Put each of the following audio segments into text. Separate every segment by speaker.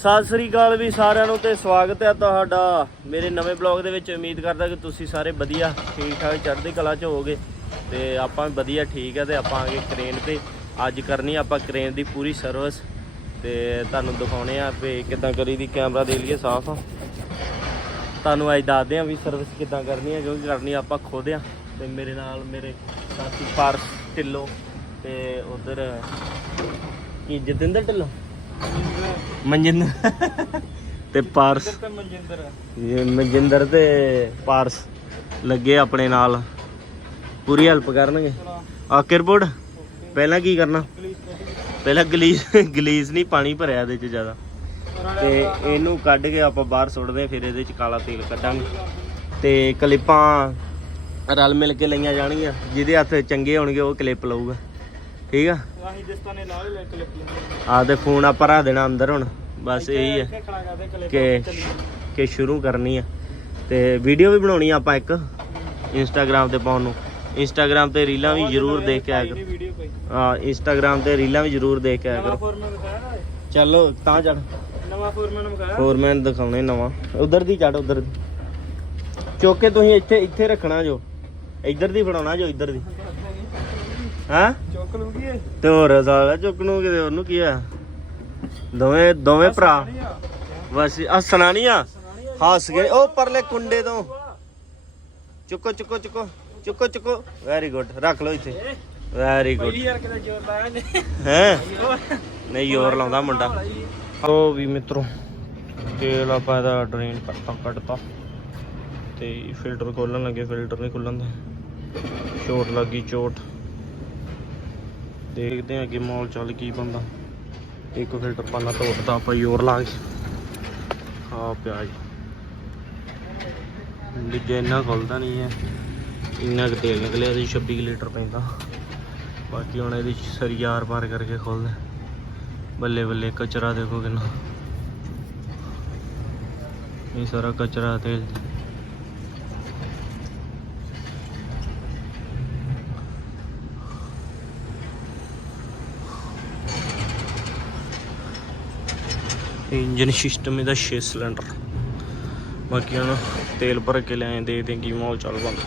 Speaker 1: ਸਤਿ ਸ੍ਰੀ ਅਕਾਲ ਵੀ ਸਾਰਿਆਂ ਨੂੰ ਤੇ ਸਵਾਗਤ ਹੈ ਤੁਹਾਡਾ ਮੇਰੇ ਨਵੇਂ ਬਲੌਗ ਦੇ ਵਿੱਚ। ਉਮੀਦ ਕਰਦਾ ਕਿ ਤੁਸੀਂ ਸਾਰੇ ਵਧੀਆ ਠੀਕ ਠਾਕ ਚੜ੍ਹਦੀ ਕਲਾ 'ਚ ਹੋਵੋਗੇ ਤੇ ਆਪਾਂ ਵੀ ਵਧੀਆ ਠੀਕ ਹੈ ਤੇ ਆਪਾਂ ਆ ਗਏ ਕ੍ਰੇਨ ਤੇ। ਅੱਜ ਕਰਨੀ ਆਪਾਂ ਕ੍ਰੇਨ ਦੀ ਪੂਰੀ ਸਰਵਿਸ ਤੇ ਤੁਹਾਨੂੰ ਦਿਖਾਉਣੇ ਆ ਵੀ ਕਿੱਦਾਂ ਕਰੀ ਦੀ, ਕੈਮਰਾ ਦੇ ਲਈਏ ਸਾਫ਼। ਤੁਹਾਨੂੰ ਅੱਜ ਦੱਸਦੇ ਆ ਵੀ ਸਰਵਿਸ ਕਿੱਦਾਂ ਕਰਨੀ ਹੈ, ਕਿਉਂਕਿ ਕਰਨੀ ਆਪਾਂ ਖੁਦ ਆ ਤੇ ਮੇਰੇ ਨਾਲ ਮੇਰੇ ਸਾਥੀ ਪਾਰਸ ਢਿੱਲੋਂ ਤੇ ਉਧਰ ਕੀ, ਜਤਿੰਦਰ ਢਿੱਲੋਂ? ਮਨਜਿੰਦਰ। ਤੇ ਪਾਰਸ।
Speaker 2: ਤੇ ਮਨਜਿੰਦਰ।
Speaker 1: ਇਹ ਮਨਜਿੰਦਰ ਤੇ ਪਾਰਸ ਲੱਗੇ ਆਪਣੇ ਨਾਲ। ਪੂਰੀ ਹੈਲਪ ਕਰਨਗੇ। ਆ ਕਿਰਬੋਰਡ ਪਹਿਲਾਂ ਕੀ ਕਰਨਾ? ਪਹਿਲਾਂ ਗਲੀਸ ਗਲੀਸ ਨਹੀਂ ਪਾਣੀ ਭਰਿਆ ਇਹਦੇ ਚ ਜ਼ਿਆਦਾ। ਤੇ ਇਹਨੂੰ ਕੱਢ ਕੇ ਆਪਾਂ ਬਾਹਰ ਸੁੱਟਦੇ ਫਿਰ ਇਹਦੇ ਚ ਕਾਲਾ ਤੇਲ ਕੱਢਾਂਗੇ। ਤੇ ਕਲਿੱਪਾਂ ਰਲ ਮਿਲ ਕੇ ਲਈਆਂ ਜਾਣਗੀਆਂ। ਜਿਹਦੇ ਹੱਥ ਚੰਗੇ ਹੋਣਗੇ ਉਹ ਕਲਿੱਪ ਲਊਗਾ। ਠੀਕ ਆ?
Speaker 2: ਆਹੀ ਦਸਤਾਨੇ ਲਾ ਲੈ ਕਲਿੱਪ
Speaker 1: ਆ ਤੇ ਫੋਨ ਆਪਾਂ ਰੱਖ ਦੇਣਾ ਅੰਦਰ ਹੁਣ। ਬਸ ਇਹੀ
Speaker 2: ਖੜਾ ਕਰਦੇ ਕਲਿੱਪ
Speaker 1: ਕਿ ਕਿ ਸ਼ੁਰੂ ਕਰਨੀ ਆ। ਤੇ ਵੀਡੀਓ ਵੀ ਬਣਾਉਣੀ ਆ ਆਪਾਂ ਇੱਕ ਇੰਸਟਾਗ੍ਰam ਤੇ ਪਾਉਣ ਨੂੰ। ਇੰਸਟਾਗ੍ਰam ਤੇ ਰੀਲਾਂ ਵੀ ਜ਼ਰੂਰ ਦੇਖ ਕੇ ਆਇਆ ਕਰੋ। ਹਾਂ ਇੰਸਟਾਗ੍ਰam ਤੇ ਰੀਲਾਂ ਵੀ ਜ਼ਰੂਰ ਦੇਖ ਕੇ ਆਇਆ ਕਰੋ? ਚਲੋ ਤਾਂ ਚੜ।
Speaker 2: ਨਵਾਂ ਫੋਰਮੈਨ ਦਿਖਾਇਆ
Speaker 1: ਫੋਰਮੈਨ ਦਿਖਾਉਣੇ ਨਵਾਂ। ਉਧਰ ਦੀ ਚੜ ਉਧਰ ਦੀ। ਚੁੱਕ ਕੇ ਤੁਸੀਂ ਇੱਥੇ ਇੱਥੇ ਰੱਖਣਾ ਜੋ। ਇੱਧਰ ਦੀ ਫੜਾਉਣਾ ਜੋ ਇੱਧਰ ਦੀ। ਹਾਂ?
Speaker 2: ਚੁੱਕ ਲੂਗੀ ਇਹ।
Speaker 1: ਤੇ ਹੋਰ ਸਾਲਾ ਚੁੱਕ ਨੂੰ ਕਿਤੇ ਉਹਨੂੰ ਕੀ ਆ? ਦੋਵੇਂ ਦੋਵੇਂ ਭਰਾ। ਬਸ ਹੱਸਣਾ ਨਹੀਂ ਆ? ਹੱਸ ਗਏ। ਉਹ ਪਰਲੇ ਕੁੰਡੇ ਤੋਂ। ਚੁੱਕੋ ਚੁੱਕੋ ਚੁੱਕੋ ਚੁੱਕੋ ਚੁੱਕੋ। ਵੈਰੀ ਗੁੱਡ ਰੱਖ ਲਓ ਇੱਥੇ। ਵੈਰੀ ਗੁੱਡ
Speaker 2: ਪਹਿਲੀ ਯਾਰ ਕਿਤੇ ਜ਼ੋਰ ਲਾਇਆ ਨੇ
Speaker 1: ਹੈ? ਨਹੀਂ ਜ਼ੋਰ ਲਾਉਂਦਾ ਮੁੰਡਾ। ਉਹ ਵੀ ਮਿੱਤਰੋ ਤੇਲ ਆਪਾਂ ਇਹਦਾ ਡਰੇਨ ਕਰਤਾ ਕੱਢਤਾ। ਤੇ ਫਿਲਟਰ ਖੋਲਣ ਲੱਗੇ ਫਿਲਟਰ ਨਹੀਂ ਖੁੱਲਣ ਦਾ ਚੋਟ ਲੱਗੀ ਚੋਟ। ਦੇਖਦੇ ਹਾਂ ਅੱਗੇ ਮੌਲ ਚੱਲ ਕੀ ਬੰਦਾ ਇੱਕ ਫਿਲਟਰ ਪਾਣਾ ਤੋੜਦਾ ਆਪਾਂ ਜ਼ੋਰ ਲਾ ਕੇ। ਆ ਪਿਆ ਜੀ। ਦੂਜਾ ਇੰਨਾ ਖੁੱਲਦਾ ਨਹੀਂ ਹੈ। ਇੰਨਾ ਕੁ ਤੇਲ ਨਿਕਲਿਆ ਇਹਦੇ 26 ਕੁ ਲੀਟਰ ਪੈਂਦਾ। ਬਾਕੀ ਹੁਣ ਇਹਦੀ ਸਰੀਆਰ ਪਾਰ ਕਰਕੇ ਖੋਲਦਾ। ਬੱਲੇ ਬੱਲੇ ਕਚਰਾ ਦੇਖੋ ਕਿੰਨਾ। ਇਹ ਸਾਰਾ ਕਚਰਾ ਤੇਲ ਇੰਜਨ ਸਿਸਟਮ ਇਹਦਾ 6 ਸਿਲੰਡਰ। ਬਾਕੀ ਹੁਣ ਤੇਲ ਭਰ ਕੇ ਲਿਆਏ ਦੇਖਦੇ ਕੀ ਮਾਹੌਲ ਚੱਲ ਬੰਦਾ।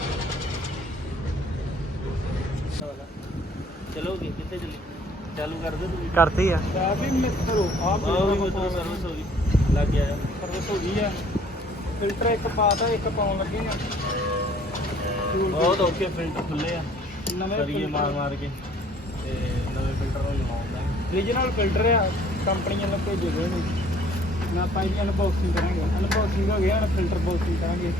Speaker 1: ਚਲੋਗੇ ਕਿੱਥੇ ਚੱਲੇ? ਚਾਲੂ ਕਰ ਦੇ ਤੂੰ
Speaker 2: ਕਰਤੀ ਆ। ਆ ਵੀ ਮਿੱਤਰੋ ਆ
Speaker 1: ਸਰਵਿਸ ਹੋ ਗਈ। ਲੱਗ ਗਿਆ। ਆ।
Speaker 2: ਸਰਵਿਸ ਹੋ ਗਈ ਆ। ਫਿਲਟਰ ਇੱਕ ਪਾਤਾ ਇੱਕ ਪਾਉਣ ਲੱਗੇ ਆ।
Speaker 1: ਬਹੁਤ ਔਖੇ ਫਿਲਟਰ ਖੁੱਲੇ ਆ।
Speaker 2: ਨਵੇਂ
Speaker 1: ਕਰੀਏ ਮਾਰ ਮਾਰ ਕੇ ਤੇ ਨਵੇਂ ਫਿਲਟਰ ਨੂੰ ਲਵਾਉਂਦਾ
Speaker 2: ਰੀਜਨਲ ਫਿਲਟਰ ਆ ਕੰਪਨੀਆਂ ਨੇ ਭੇਜੇ ਹੋਏ ਨੇ ਨਾ ਆਪਾਂ ਇਹਦੀ ਅਨਬਾਕਸਿੰਗ ਕਰਾਂਗੇ। ਅਨਬਾਕਸਿੰਗ ਹੋ ਗਿਆ ਹੁਣ ਫਿਲਟਰ ਬਾਕਸਿੰਗ ਕਰਾਂਗੇ।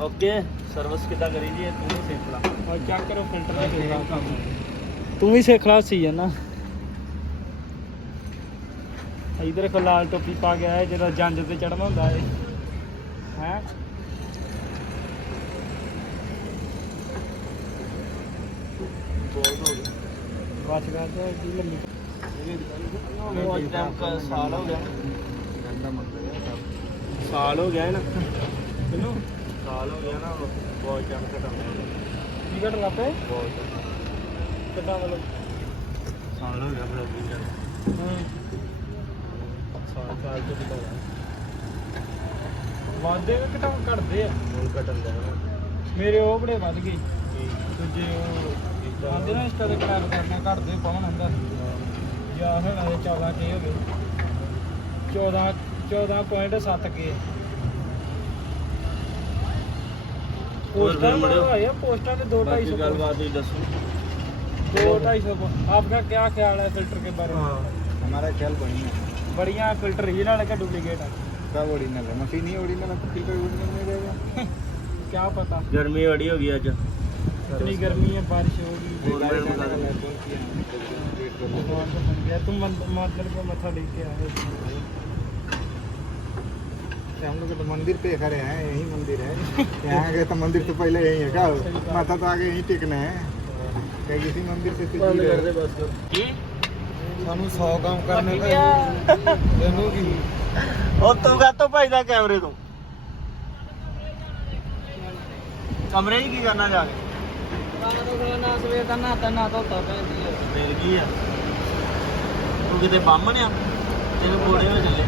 Speaker 1: ਓਕੇ ਸਰਵਿਸ ਕਿੱਦਾਂ ਕਰੀ ਹੈ ਤੂੰ ਵੀ ਸਿੱਖ ਲਾ।
Speaker 2: ਔਰ ਚੈੱਕ ਕਰੋ ਫਿਲਟਰ ਦਾ ਕਿਹੜਾ ਤੂੰ ਵੀ ਸਿੱਖ ਲਾ ਸੀ ਨਾ। ਇਧਰ ਕੋ ਲਾਲ ਟੋਪੀ ਪਾ ਗਿਆ ਹੈ ਜਦੋਂ ਜੰਜ ਤੇ ਚੜਨਾ ਹੁੰਦਾ ਹੈ। ਹੈ। ਵਾਚ ਕਰਦਾ ਕੀ ਲੰਮੀ।
Speaker 1: ਅੱਜ ਟਾਈਮ ਕਾ ਸਾਲ ਹੋ ਗਿਆ। ਸਾਲ ਹੋ ਗਿਆ ਨਾ।
Speaker 2: ਕਿਨੂੰ?
Speaker 1: ਸਾਲ ਹੋ ਗਿਆ ਨਾ ਬਹੁਤ ਟਾਈਮ ਘਟਾਉਂਦਾ
Speaker 2: ਕੀ ਘਟ ਲੱਪੇ
Speaker 1: ਬਹੁਤ
Speaker 2: ਕਿੱਦਾਂ ਮਤਲਬ?
Speaker 1: ਸਾਲ ਹੋ ਗਿਆ ਬਲੌਗਿੰਗ ਕਰ
Speaker 2: ਹਾਂ।
Speaker 1: ਸਾਲ ਸਾਲ ਤੋਂ ਬਤਾਉਣਾ
Speaker 2: ਵਾਦੇ ਵੀ ਘਟਾਉ ਘਟਦੇ ਆ
Speaker 1: ਹੁਣ ਘਟਣ ਦਾ
Speaker 2: ਮੇਰੇ ਉਹ ਬੜੇ ਵੱਧ ਗਏ ਦੂਜੇ ਉਹ ਆਂਦੇ ਨਾ ਇੰਸਟਾ ਤੇ ਕਨੈਕਟ ਕਰਨਾ ਘਟਦੇ ਪਾਉਣ ਹੁੰਦਾ ਜਾਂ ਹੈਗਾ ਇਹ 14 ਕੇ ਹੋ ਗਏ 14 14.7 ਕੇ
Speaker 1: ਹੋਰ ਫਿਰ
Speaker 2: पोस्टर
Speaker 1: मुड़ो?
Speaker 2: है पोस्टर के दो ढाई
Speaker 1: ਬਾਕੀ
Speaker 2: सौ
Speaker 1: ਗੱਲਬਾਤ ਹੀ ਦੱਸੋ
Speaker 2: दो ढाई सौ आपका क्या ख्याल है फिल्टर के बारे में
Speaker 3: हमारा ख्याल बढ़िया है
Speaker 2: बढ़िया फिल्टर ओरिजिनल है क्या डुप्लीकेट है
Speaker 3: सब ओरिजिनल है मशीन ही ओरिजिनल है तो फिल्टर ओरिजिनल नहीं रहेगा
Speaker 2: क्या पता
Speaker 1: ਗਰਮੀ ਬੜੀ ਹੋ ਗਈ ਅੱਜ
Speaker 2: इतनी गर्मी है बारिश होगी
Speaker 1: और
Speaker 3: गाड़ी
Speaker 1: मैंने
Speaker 3: चलाने
Speaker 1: बता
Speaker 3: का फोन किया हमने, वेट कर लो।
Speaker 2: भगवान को बन गया तुम मंद- मंदिर को मथा टेक के आए
Speaker 3: हम लोग तो मंदिर पे खड़े हैं यही मंदिर है यहाँ गए तो मंदिर से पहले यही है क्या माथा तो आगे यहीं टेकना है क्या किसी मंदिर से कुछ
Speaker 1: ਬੰਦ
Speaker 3: भी
Speaker 1: ਕਰ ਦੇ
Speaker 3: रहे।
Speaker 1: ਬਸ ਕੀ
Speaker 3: ਸਾਨੂੰ 100 ਕੰਮ ਕਰਨੇ
Speaker 2: ਗਿਆ
Speaker 3: ਤੈਨੂੰ ਕੀ
Speaker 1: ਉਹ ਤੂੰ ਕਾਤੋਂ ਭਜਦਾ ਕੈਮਰੇ ਤੋਂ? ਕਮਰੇ 'ਚ ਕੀ ਕਰਨਾ ਜਾ ਕੇ?
Speaker 2: ਨਾ ਸਵੇਰ ਦਾ ਨਹਾਤਾ ਨਾ ਧੋਤਾ ਪੈਂਦੀ ਹੈ
Speaker 1: ਮਿਲ ਗਈ ਆ। ਤੂੰ ਕਿਤੇ ਬਾਹਮਣ ਆ? ਤੈਨੂੰ ਕੋੜੇ ਹੋ ਚੱਲੇ।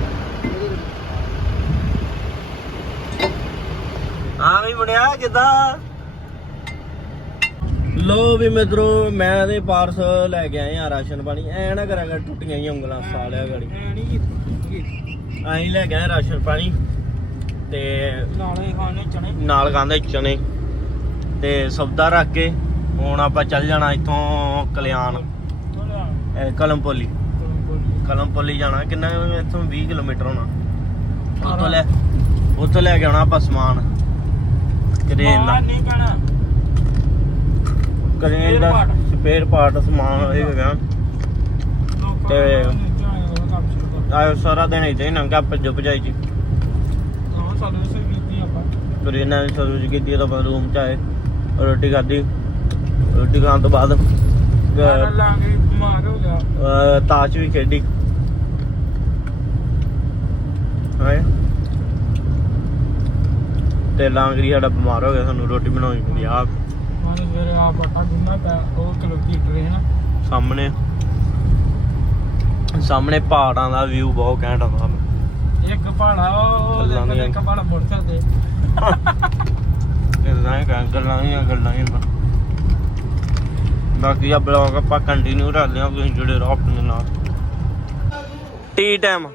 Speaker 1: ਹਾਂ ਵੀ ਮੁੰਡਿਆ, ਕਿਦਾਂ? ਲੋ ਵੀ ਮਿੱਤਰੋ ਮੈਂ ਤੇ ਪਾਰਸ ਲੈ ਕੇ ਆਏ ਆ ਰਾਸ਼ਨ ਪਾਣੀ। ਐ ਨਾ ਕਰਾਂਗਾ ਟੁੱਟੀਆਂ ਹੀ ਉਂਗਲਾਂ ਸਾਲਿਆ ਗਾੜੀ ਆਈ ਲੈ ਕੇ ਆਏ ਰਾਸ਼ਨ ਪਾਣੀ ਤੇ
Speaker 2: ਨਾਲੇ ਖਾਣੇ ਚਣੇ।
Speaker 1: ਨਾਲ ਖਾਂਦੇ ਚਨੇ ਤੇ ਸਬਦਾ ਰੱਖ ਕੇ ਹੁਣ ਆਪਾਂ ਚੱਲ ਜਾਣਾ ਇੱਥੋਂ ਕਲਿਆਣ ਕਲਮਪੋਲੀ। ਕਲਮਪੋਲੀ। ਜਾਣਾ ਕਿੰਨਾ ਇੱਥੋਂ 20 ਕਿਲੋਮੀਟਰ ਹੋਣਾ। ਉੱਥੋਂ ਲੈ ਉੱਥੋਂ ਲੈ ਕੇ ਆਉਣਾ ਆਪਾਂ ਸਮਾਨ। ਕਰੇਨ ਦਾ
Speaker 2: ਨਹੀਂ
Speaker 1: ਕਰੇਨ ਦਾ। ਸਪੇਅਰ ਪਾਰਟ ਸਮਾਨ ਹੋਏਗਾ ਤੇ- ਆਇਓ ਸਾਰਾ ਦਿਨ ਇੱਥੇ ਹੀ ਨੰਗਾ ਭੱਜ ਭਜਾਈ ਜੀ।
Speaker 2: ਹਾਂ ਸਾਨੂੰ ਸੇ ਕੀਤੀ ਆਪਾਂ
Speaker 1: ਫਿਰ ਇਹਨਾਂ ਨੇ ਸਰਵਿਸ ਕੀਤੀ ਤਾਂ ਆਪਾਂ ਰੂਮ ਚ ਆਏ ਰੋਟੀ ਖਾਧੀ। ਰੋਟੀ ਖਾਣ ਤੋਂ ਬਾਅਦ
Speaker 2: ਹੋ
Speaker 1: ਤਾਸ਼ ਵੀ ਖੇਡੀ। ਹਾਏ ਤੇ ਲਾਂਗਰੀ ਸਾਡਾ ਬਿਮਾਰ ਹੋ ਗਿਆ ਸਾਨੂੰ ਰੋਟੀ ਬਣਾਉਣੀ ਪੈਂਦੀ ਆ।
Speaker 2: ਸਵੇਰੇ ਗੁੰਨਾ ਉਹ ਹੈ ਨਾ।
Speaker 1: ਸਾਹਮਣੇ ਸਾਹਮਣੇ ਪਹਾੜਾਂ ਦਾ ਵਿਊ ਬਹੁਤ ਘੈਂਟ ਆਉਂਦਾ
Speaker 2: ਇੱਕ ਪਹਾੜਾ ਉਹ
Speaker 1: ਗੱਲਾਂ
Speaker 2: ਦੇਖੋ
Speaker 1: ਦੀਆਂ।
Speaker 2: ਇੱਕ ਪਹਾੜਾ ਮੋਟਰਸਾਈਕਲ ਤੇ।
Speaker 1: ਗੱਲਾਂ ਹੀ ਕਰ ਗੱਲਾਂ ਹੀ ਆ, ਗੱਲਾਂ ਹੀ ਆ। ਬਾਕੀ ਆ ਬਲੌਗ ਆਪਾਂ ਕੰਟੀਨਿਊ ਰੱਖਦੇ ਹਾਂ ਤੁਸੀਂ ਜੁੜੇ ਰਹੋ ਆਪਣੇ ਨਾਲ। ਟੀ ਟਾਈਮ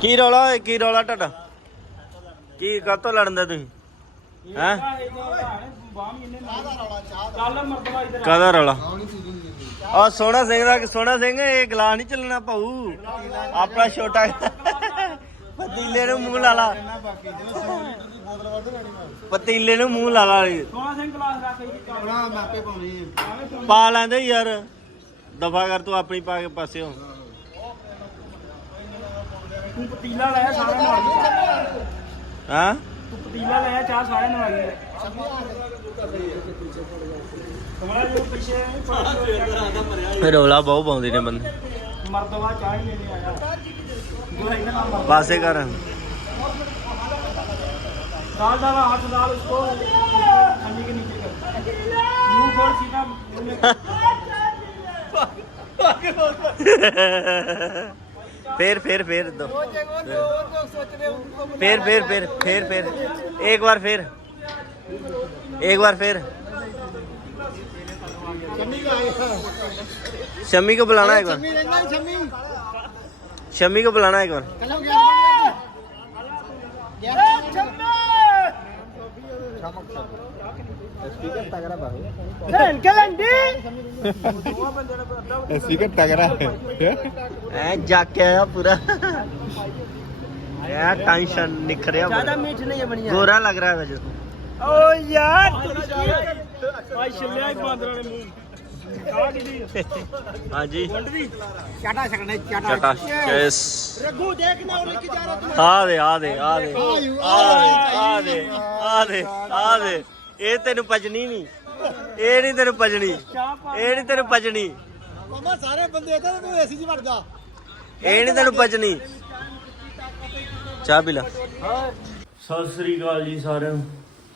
Speaker 1: ਕੀ ਰੌਲਾ ਓਏ ਕੀ ਰੌਲਾ ਤੁਹਾਡਾ? ਕੀ ਕਾਤੋਂ ਲੜਦੇ ਤੁਸੀਂ? ਹੈਂ? ਰੌਲਾ ਆ। ਸੋਹਣਾ ਸਿੰਘ ਦਾ ਸੋਹਣਾ ਸਿੰਘ ਇਹ ਗਲਾ ਨਹੀਂ ਚੱਲਣਾ ਭਾਊ। ਆਪਣਾ ਛੋਟਾ ਪਤੀਲੇ ਨੂੰ ਮੂੰਹ ਲਾ ਲਾ। ਪਤੀਲੇ ਨੂੰ ਮੂੰਹ ਲਾ ਲਾ
Speaker 2: ਸੋਹਣਾ ਸਿੰਘ ਕਲਾਸ ਰੱਖ ਕੇ ਚੱਲ
Speaker 3: ਮਾਪੇ ਪਾਉਣੀ
Speaker 1: ਪਾ ਲੈਂਦੇ ਯਾਰ। ਦਫਾ ਕਰ ਤੂੰ ਆਪਣੀ ਪਾ ਕੇ ਪਾਸੇ ਹੋ
Speaker 2: ਤੂੰ ਪਤੀਲਾ ਲੈ ਸਾਰਿਆਂ ਨੂੰ ਆ ਗਈ
Speaker 1: ਹਾਂ?
Speaker 2: ਤੂੰ ਪਤੀਲਾ ਲੈ ਚਾਹ ਸਾਰਿਆਂ ਨੂੰ ਆ ਗਈ ਕਮਲਾ ਜੀ ਪਿੱਛੇ
Speaker 1: ਫਿਰ ਰੌਲਾ ਬਹੁਤ ਪਾਉਂਦੇ ਨੇ ਬੰਦੇ
Speaker 2: ਮਰਦਵਾ ਚਾਹ ਹੀ ਲੈਣੇ ਆਇਆ ਜੋ ਇਹਨਾਂ ਦਾ ਮਰਦ
Speaker 1: ਪਾਸੇ ਕਰ
Speaker 2: दाल डाला हाथ डाल उसको ठंडी के नीचे कर मुंह खोल सीधा
Speaker 1: फिर फिर फिर दो फिर फिर फिर फिर फिर एक बार फिर एक बार फिर शमी को बुलाना है एक बार शमी को बुलाना है एक बार
Speaker 3: ਐਸੀ ਕਿ ਤਗੜਾ।
Speaker 1: ਐ ਜਾ ਕੇ ਆਇਆ ਪੂਰਾ। ਐ ਟੈਨਸ਼ਨ ਨਿਖਰਿਆ
Speaker 2: ਜ਼ਿਆਦਾ ਮੀਠ ਨਹੀਂ ਬਣੀ
Speaker 1: ਗੋਰਾ ਲੱਗ ਰਿਹਾ ਵਜੇ
Speaker 2: ਓ ਯਾਰ ਭਾਈ ਛਿੱਲਿਆ ਹੀ ਬਾਂਦਰਾਂ ਦੇ ਮੂੰਹ। ਆ ਕਿਦੀ
Speaker 1: ਹਾਂਜੀ।
Speaker 3: ਗੁੰਡਰੀ
Speaker 1: ਚਾਟਾ ਛਕਣਾ
Speaker 3: ਰਗੂ ਦੇਖ ਨਾ ਉਹ ਕਿ ਜਾ
Speaker 1: ਰਹਾ ਤੂੰ ਆ ਦੇ ਆ ਦੇ। ਆ ਦੇ। ਆ ਦੇ ਆ ਦੇ ਇਹ ਤੈਨੂੰ ਪਜਣੀ ਨਹੀਂ। ਇਹ ਨਹੀਂ ਤੈਨੂੰ ਪਜਣੀ ਇਹ ਨਹੀਂ ਤੈਨੂੰ ਪਜਣੀ
Speaker 3: मामा सारे बंदे इधर तू एसी जी बढ़ जा
Speaker 1: ਇਹ ਨਹੀਂ ਤੈਨੂੰ ਪਜਣੀ ਚਾਹ ਪੀ ਲੈ ਸਤਿ ਸ੍ਰੀ ਅਕਾਲ ਜੀ ਸਾਰਿਆਂ ਨੂੰ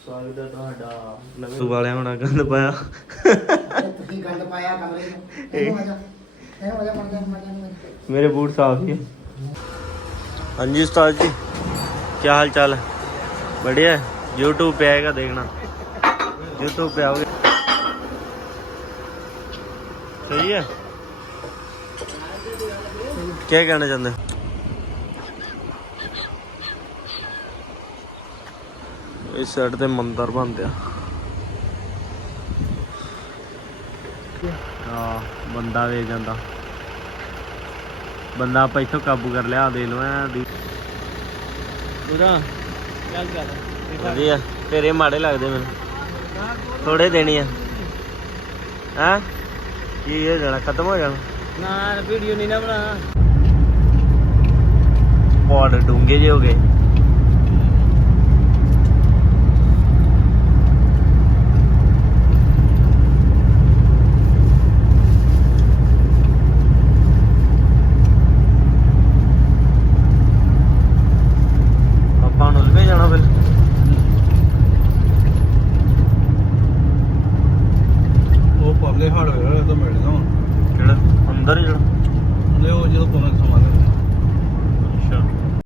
Speaker 1: ਸਵਾਗਤ ਹੈ ਤੁਹਾਡਾ ਨਵੇਂ ਵਾਲਿਆਂ ਹੋਣਾ ਗੰਦ ਪਾਇਆ
Speaker 3: ਤੁਸੀਂ ਗੰਦ ਪਾਇਆ ਕਮਰੇ ਨੂੰ ਇਹ ਮਜ਼ਾ ਇਹ ਮਜ਼ਾ ਮਰ ਜਾ ਮਜ਼ਾ ਨਹੀਂ
Speaker 1: मेरे बूट साफ ही हाँ जी उस्ताद जी क्या हाल चाल है बढ़िया है यूट्यूब पे आएगा देखना यूट्यूब पे आओगे सही है क्या कहना चाहते हैं ਇਸ ਸਾਈਡ ਤੇ ਮੰਦਰ ਬਣਦੇ ਆ ਆ ਬੰਦਾ ਵੇ ਜਾਂਦਾ ਬੰਦਾ ਆਪਾਂ ਇੱਥੋਂ ਕਾਬੂ ਕਰ ਲਿਆ ਆਹ ਦੇ ਲੋ ਐ ਦੀ ਪੂਰਾ
Speaker 2: ਚੱਲ ਚੱਲ
Speaker 1: ਵਧੀਆ ਤੇਰੇ ਮਾੜੇ ਲੱਗਦੇ ਮੈਨੂੰ ਥੋੜੇ ਦੇਣੀ ਆ। ਹਾਂ? ਕੀ ਹੋ ਜਾਣਾ? ਖਤਮ ਹੋ ਜਾਣਾ?
Speaker 2: ਨਾ ਵੀਡੀਓ ਨਹੀਂ ਨਾ ਬਣਾ
Speaker 1: ਪੌੜ ਡੂੰਗੇ ਜੇ ਹੋ ਗਏ।